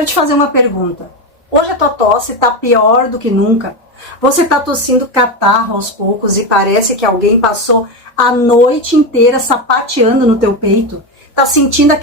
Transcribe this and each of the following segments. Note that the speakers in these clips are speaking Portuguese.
Quero te fazer uma pergunta. Hoje a tua tosse tá pior do que nunca. Você tá tossindo catarro aos poucos e parece que alguém passou a noite inteira sapateando no teu peito. Tá sentindo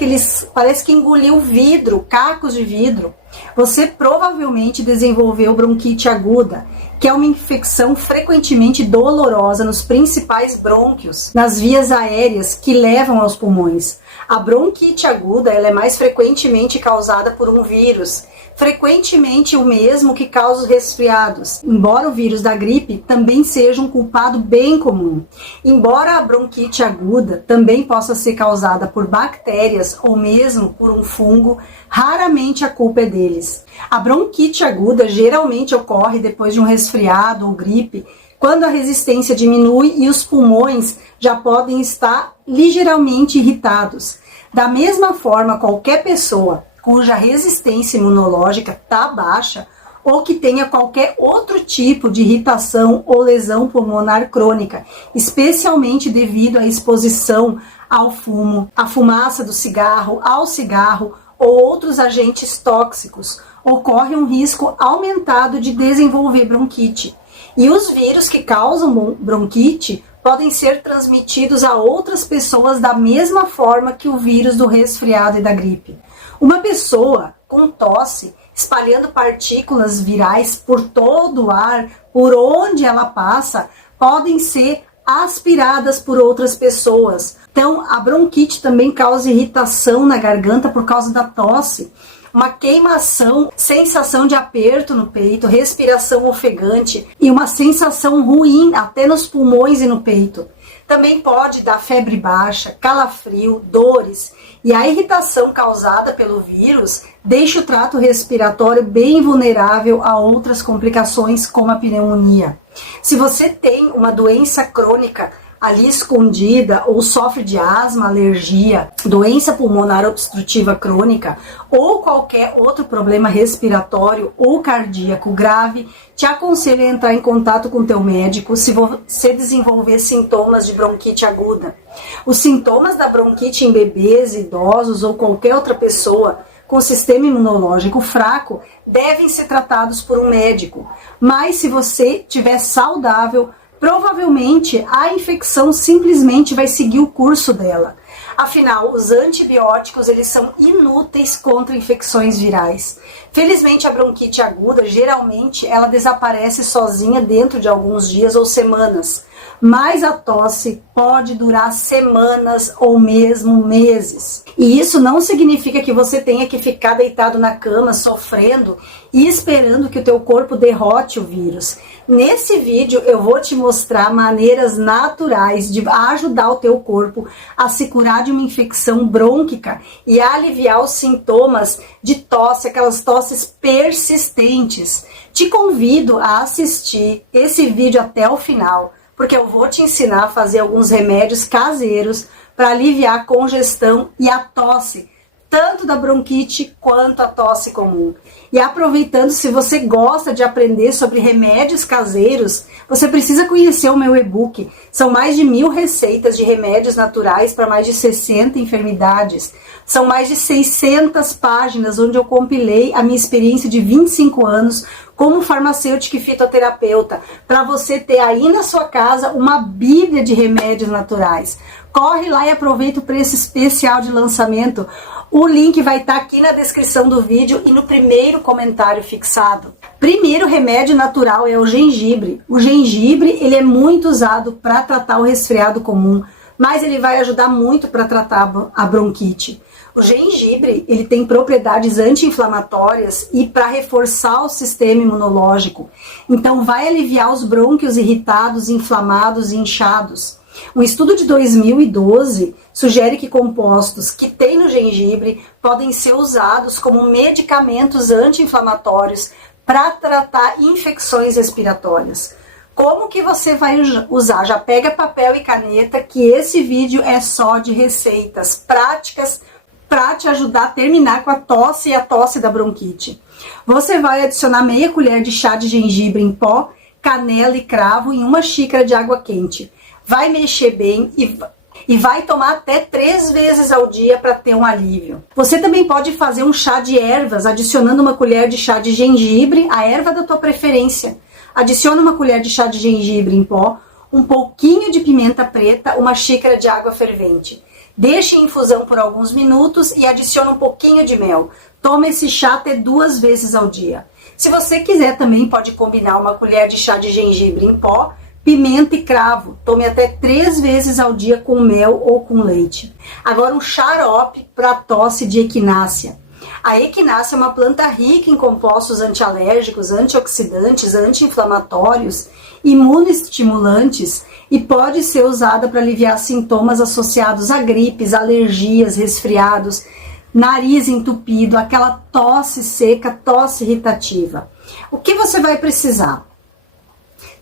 parece que engoliu vidro, cacos de vidro. Você provavelmente desenvolveu bronquite aguda, que é uma infecção frequentemente dolorosa nos principais brônquios, nas vias aéreas que levam aos pulmões. A bronquite aguda ela é mais frequentemente causada por um vírus, frequentemente o mesmo que causa os resfriados, embora o vírus da gripe também seja um culpado bem comum. Embora a bronquite aguda também possa ser causada por bactérias ou mesmo por um fungo, raramente a culpa é deles. A bronquite aguda geralmente ocorre depois de um resfriado ou gripe, quando a resistência diminui e os pulmões já podem estar ligeiramente irritados. Da mesma forma, qualquer pessoa cuja resistência imunológica está baixa ou que tenha qualquer outro tipo de irritação ou lesão pulmonar crônica, especialmente devido à exposição ao fumo, à fumaça do cigarro, ao cigarro ou outros agentes tóxicos, ocorre um risco aumentado de desenvolver bronquite. E os vírus que causam bronquite podem ser transmitidos a outras pessoas da mesma forma que o vírus do resfriado e da gripe. Uma pessoa com tosse, espalhando partículas virais por todo o ar, por onde ela passa, podem ser aspiradas por outras pessoas. Então, a bronquite também causa irritação na garganta por causa da tosse, uma queimação, sensação de aperto no peito, respiração ofegante e uma sensação ruim até nos pulmões e no peito. Também pode dar febre baixa, calafrio, dores, e a irritação causada pelo vírus deixa o trato respiratório bem vulnerável a outras complicações como a pneumonia. Se você tem uma doença crônica ali escondida ou sofre de asma, alergia, doença pulmonar obstrutiva crônica ou qualquer outro problema respiratório ou cardíaco grave, te aconselho a entrar em contato com teu médico se você desenvolver sintomas de bronquite aguda. Os sintomas da bronquite em bebês, idosos ou qualquer outra pessoa com sistema imunológico fraco devem ser tratados por um médico, mas se você estiver saudável, provavelmente a infecção simplesmente vai seguir o curso dela. Afinal, os antibióticos eles são inúteis contra infecções virais. Felizmente, a bronquite aguda, geralmente, ela desaparece sozinha dentro de alguns dias ou semanas. Mas a tosse pode durar semanas ou mesmo meses. E isso não significa que você tenha que ficar deitado na cama sofrendo e esperando que o teu corpo derrote o vírus. Nesse vídeo eu vou te mostrar maneiras naturais de ajudar o teu corpo a se curar de uma infecção brônquica e a aliviar os sintomas de tosse, aquelas tosses persistentes. Te convido a assistir esse vídeo até o final, porque eu vou te ensinar a fazer alguns remédios caseiros para aliviar a congestão e a tosse, tanto da bronquite quanto a tosse comum. E aproveitando, se você gosta de aprender sobre remédios caseiros, você precisa conhecer o meu e-book. São mais de 1000 receitas de remédios naturais para mais de 60 enfermidades. São mais de 600 páginas onde eu compilei a minha experiência de 25 anos como farmacêutica e fitoterapeuta, para você ter aí na sua casa uma bíblia de remédios naturais. Corre lá e aproveita o preço especial de lançamento. O link vai estar aqui na descrição do vídeo e no primeiro comentário fixado. Primeiro remédio natural é o gengibre. O gengibre ele é muito usado para tratar o resfriado comum, mas ele vai ajudar muito para tratar a bronquite. O gengibre ele tem propriedades anti-inflamatórias e para reforçar o sistema imunológico. Então vai aliviar os brônquios irritados, inflamados e inchados. Um estudo de 2012 sugere que compostos que tem no gengibre podem ser usados como medicamentos anti-inflamatórios para tratar infecções respiratórias. Como que você vai usar? Já pega papel e caneta que esse vídeo é só de receitas práticas para te ajudar a terminar com a tosse e a tosse da bronquite. Você vai adicionar meia colher de chá de gengibre em pó, canela e cravo em uma xícara de água quente. Vai mexer bem e E vai tomar até 3 vezes ao dia para ter um alívio. Você também pode fazer um chá de ervas, adicionando uma colher de chá de gengibre, a erva da tua preferência. Adiciona uma colher de chá de gengibre em pó, um pouquinho de pimenta preta, uma xícara de água fervente. Deixe em infusão por alguns minutos e adicione um pouquinho de mel. Tome esse chá até 2 vezes ao dia. Se você quiser também pode combinar uma colher de chá de gengibre em pó, pimenta e cravo. Tome até 3 vezes ao dia com mel ou com leite. Agora um xarope para tosse de equinácea. A equinácea é uma planta rica em compostos antialérgicos, antioxidantes, anti-inflamatórios, imunoestimulantes e pode ser usada para aliviar sintomas associados a gripes, alergias, resfriados, nariz entupido, aquela tosse seca, tosse irritativa. O que você vai precisar?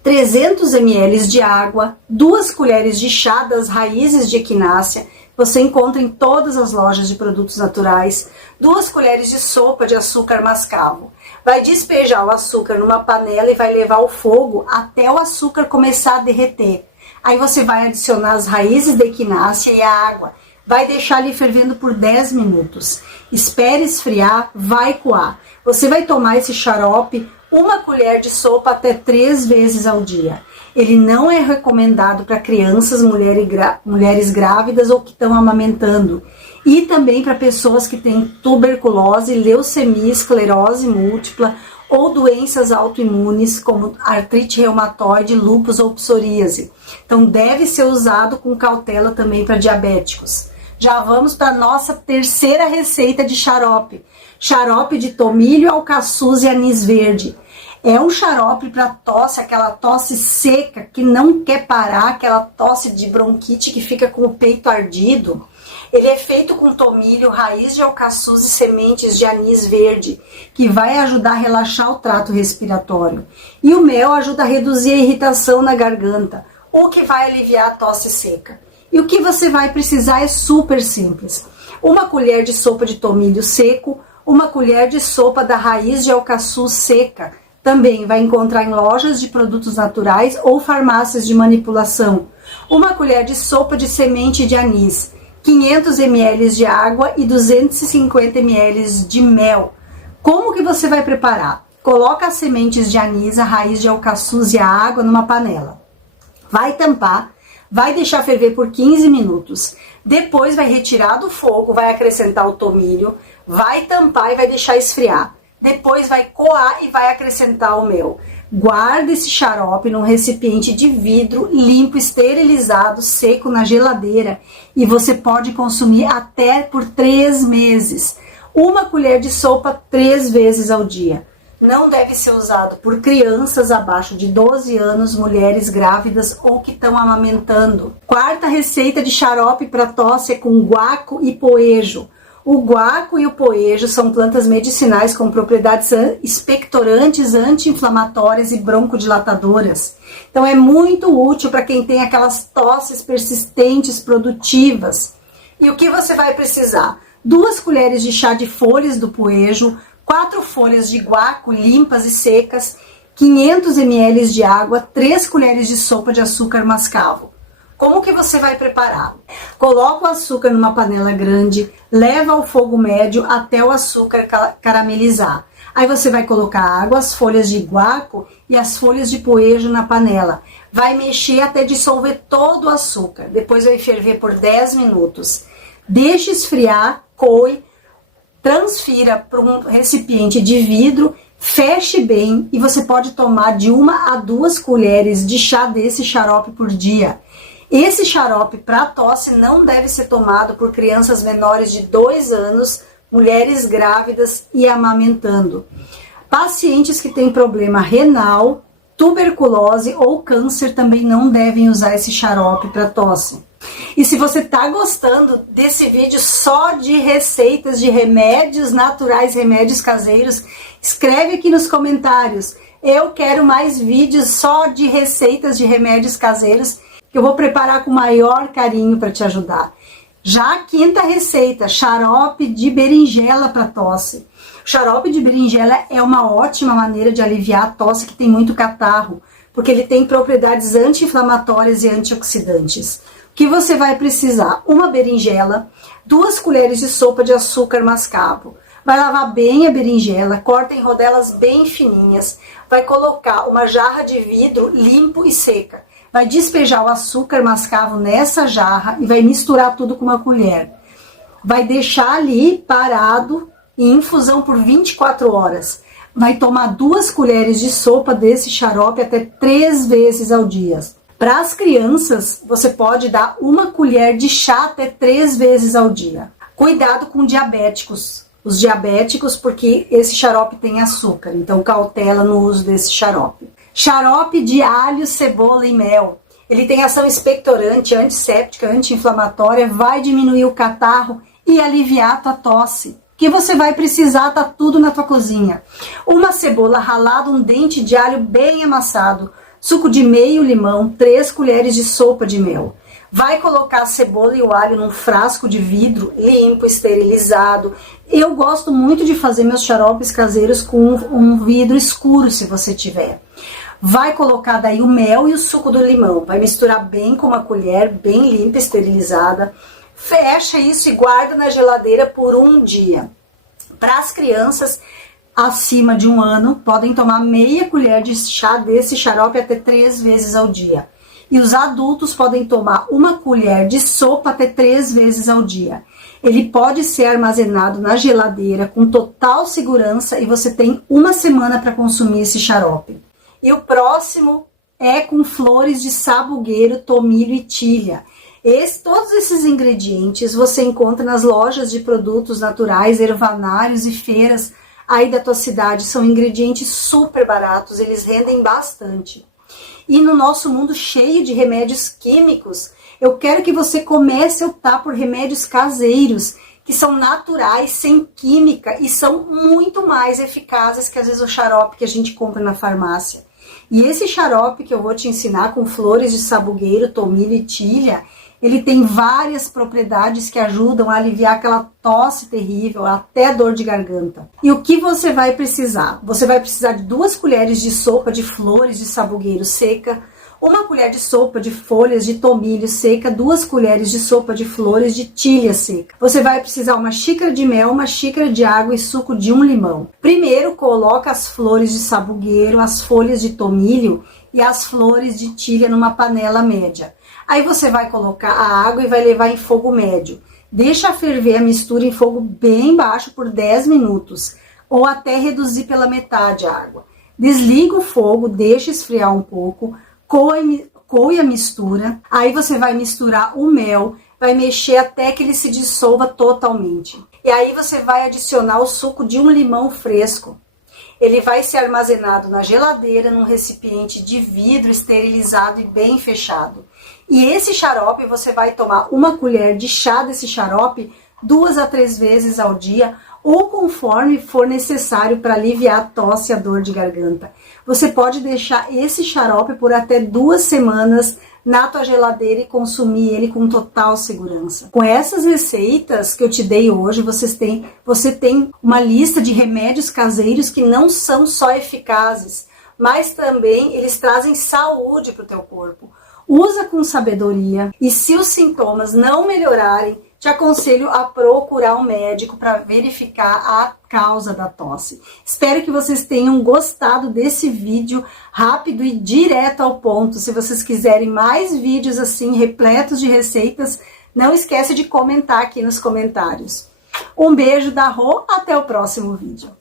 300 ml de água, 2 colheres de chá das raízes de equinácea, você encontra em todas as lojas de produtos naturais, 2 colheres de sopa de açúcar mascavo. Vai despejar o açúcar numa panela e vai levar ao fogo até o açúcar começar a derreter. Aí você vai adicionar as raízes da equinácea e a água. Vai deixar ali fervendo por 10 minutos. Espere esfriar, vai coar. Você vai tomar esse xarope, 1 colher de sopa até 3 vezes ao dia. Ele não é recomendado para crianças, mulheres grávidas ou que estão amamentando. E também para pessoas que têm tuberculose, leucemia, esclerose múltipla ou doenças autoimunes como artrite reumatoide, lúpus ou psoríase. Então deve ser usado com cautela também para diabéticos. Já vamos para a nossa terceira receita de xarope. Xarope de tomilho, alcaçuz e anis verde. É um xarope para tosse, aquela tosse seca que não quer parar, aquela tosse de bronquite que fica com o peito ardido. Ele é feito com tomilho, raiz de alcaçuz e sementes de anis verde, que vai ajudar a relaxar o trato respiratório. E o mel ajuda a reduzir a irritação na garganta, o que vai aliviar a tosse seca. E o que você vai precisar é super simples. 1 colher de sopa de tomilho seco, 1 colher de sopa da raiz de alcaçuz seca. Também vai encontrar em lojas de produtos naturais ou farmácias de manipulação. 1 colher de sopa de semente de anis, 500 ml de água e 250 ml de mel. Como que você vai preparar? Coloca as sementes de anis, a raiz de alcaçuz e a água numa panela. Vai tampar, vai deixar ferver por 15 minutos. Depois vai retirar do fogo, vai acrescentar o tomilho, vai tampar e vai deixar esfriar. Depois vai coar e vai acrescentar o mel. Guarde esse xarope num recipiente de vidro limpo, esterilizado, seco na geladeira e você pode consumir até por 3 meses. 1 colher de sopa 3 vezes ao dia. Não deve ser usado por crianças abaixo de 12 anos, mulheres grávidas ou que estão amamentando. 4ª receita de xarope para tosse é com guaco e poejo. O guaco e o poejo são plantas medicinais com propriedades expectorantes, anti-inflamatórias e broncodilatadoras. Então é muito útil para quem tem aquelas tosses persistentes, produtivas. E o que você vai precisar? 2 colheres de chá de folhas do poejo, 4 folhas de guaco limpas e secas, 500 ml de água, 3 colheres de sopa de açúcar mascavo. Como que você vai preparar? Coloca o açúcar numa panela grande, leva ao fogo médio até o açúcar caramelizar. Aí você vai colocar água, as folhas de guaco e as folhas de poejo na panela. Vai mexer até dissolver todo o açúcar. Depois vai ferver por 10 minutos. Deixe esfriar, coe, transfira para um recipiente de vidro, feche bem e você pode tomar de 1 a 2 colheres de chá desse xarope por dia. Esse xarope para tosse não deve ser tomado por crianças menores de 2 anos, mulheres grávidas e amamentando. Pacientes que têm problema renal, tuberculose ou câncer também não devem usar esse xarope para tosse. E se você está gostando desse vídeo só de receitas de remédios naturais, remédios caseiros, escreve aqui nos comentários. Eu quero mais vídeos só de receitas de remédios caseiros que eu vou preparar com o maior carinho para te ajudar. Já a 5ª receita, xarope de berinjela para tosse. O xarope de berinjela é uma ótima maneira de aliviar a tosse que tem muito catarro, porque ele tem propriedades anti-inflamatórias e antioxidantes. que você vai precisar? Uma berinjela, 2 colheres de sopa de açúcar mascavo. Vai lavar bem a berinjela, corta em rodelas bem fininhas. Vai colocar uma jarra de vidro limpo e seca. Vai despejar o açúcar mascavo nessa jarra e vai misturar tudo com uma colher. Vai deixar ali parado em infusão por 24 horas. Vai tomar 2 colheres de sopa desse xarope até 3 vezes ao dia. Para as crianças, você pode dar 1 colher de chá até 3 vezes ao dia. Cuidado com diabéticos. Os diabéticos, porque esse xarope tem açúcar, então cautela no uso desse xarope. Xarope de alho, cebola e mel. Ele tem ação expectorante, antisséptica, anti-inflamatória, vai diminuir o catarro e aliviar a tua tosse. Que você vai precisar, tá tudo na tua cozinha. Uma cebola ralada, um dente de alho bem amassado, suco de meio limão, 3 colheres de sopa de mel. Vai colocar a cebola e o alho num frasco de vidro limpo, esterilizado. Eu gosto muito de fazer meus xaropes caseiros com um vidro escuro, se você tiver. Vai colocar daí o mel e o suco do limão. Vai misturar bem com uma colher, bem limpa, esterilizada. Fecha isso e guarda na geladeira por 1 dia. Para as crianças acima de 1 ano, podem tomar meia colher de chá desse xarope até 3 vezes ao dia. E os adultos podem tomar 1 colher de sopa até 3 vezes ao dia. Ele pode ser armazenado na geladeira com total segurança e você tem 1 semana para consumir esse xarope. E o próximo é com flores de sabugueiro, tomilho e tilha. Todos esses ingredientes você encontra nas lojas de produtos naturais, ervanários e feiras aí da tua cidade. São ingredientes super baratos, eles rendem bastante. E no nosso mundo cheio de remédios químicos, eu quero que você comece a optar por remédios caseiros, que são naturais, sem química e são muito mais eficazes que às vezes o xarope que a gente compra na farmácia. E esse xarope que eu vou te ensinar com flores de sabugueiro, tomilho e tilha, ele tem várias propriedades que ajudam a aliviar aquela tosse terrível, até dor de garganta. E o que você vai precisar? Você vai precisar de 2 colheres de sopa de flores de sabugueiro seca, 1 colher de sopa de folhas de tomilho seca, 2 colheres de sopa de flores de tilha seca. Você vai precisar 1 xícara de mel, 1 xícara de água e suco de 1 limão. Primeiro, coloca as flores de sabugueiro, as folhas de tomilho e as flores de tilha numa panela média. Aí você vai colocar a água e vai levar em fogo médio. Deixa ferver a mistura em fogo bem baixo por 10 minutos, ou até reduzir pela metade a água. Desliga o fogo, deixa esfriar um pouco, coe a mistura. Aí você vai misturar o mel, vai mexer até que ele se dissolva totalmente. E aí você vai adicionar o suco de 1 limão fresco. Ele vai ser armazenado na geladeira, num recipiente de vidro esterilizado e bem fechado. E esse xarope você vai tomar 1 colher de chá desse xarope 2 a 3 vezes ao dia, ou conforme for necessário para aliviar a tosse e a dor de garganta. Você pode deixar esse xarope por até 2 semanas na tua geladeira e consumir ele com total segurança. Com essas receitas que eu te dei hoje, você tem uma lista de remédios caseiros que não são só eficazes, mas também eles trazem saúde para o teu corpo. Usa com sabedoria e se os sintomas não melhorarem, te aconselho a procurar um médico para verificar a causa da tosse. Espero que vocês tenham gostado desse vídeo rápido e direto ao ponto. Se vocês quiserem mais vídeos assim, repletos de receitas, não esquece de comentar aqui nos comentários. Um beijo da Rô, até o próximo vídeo.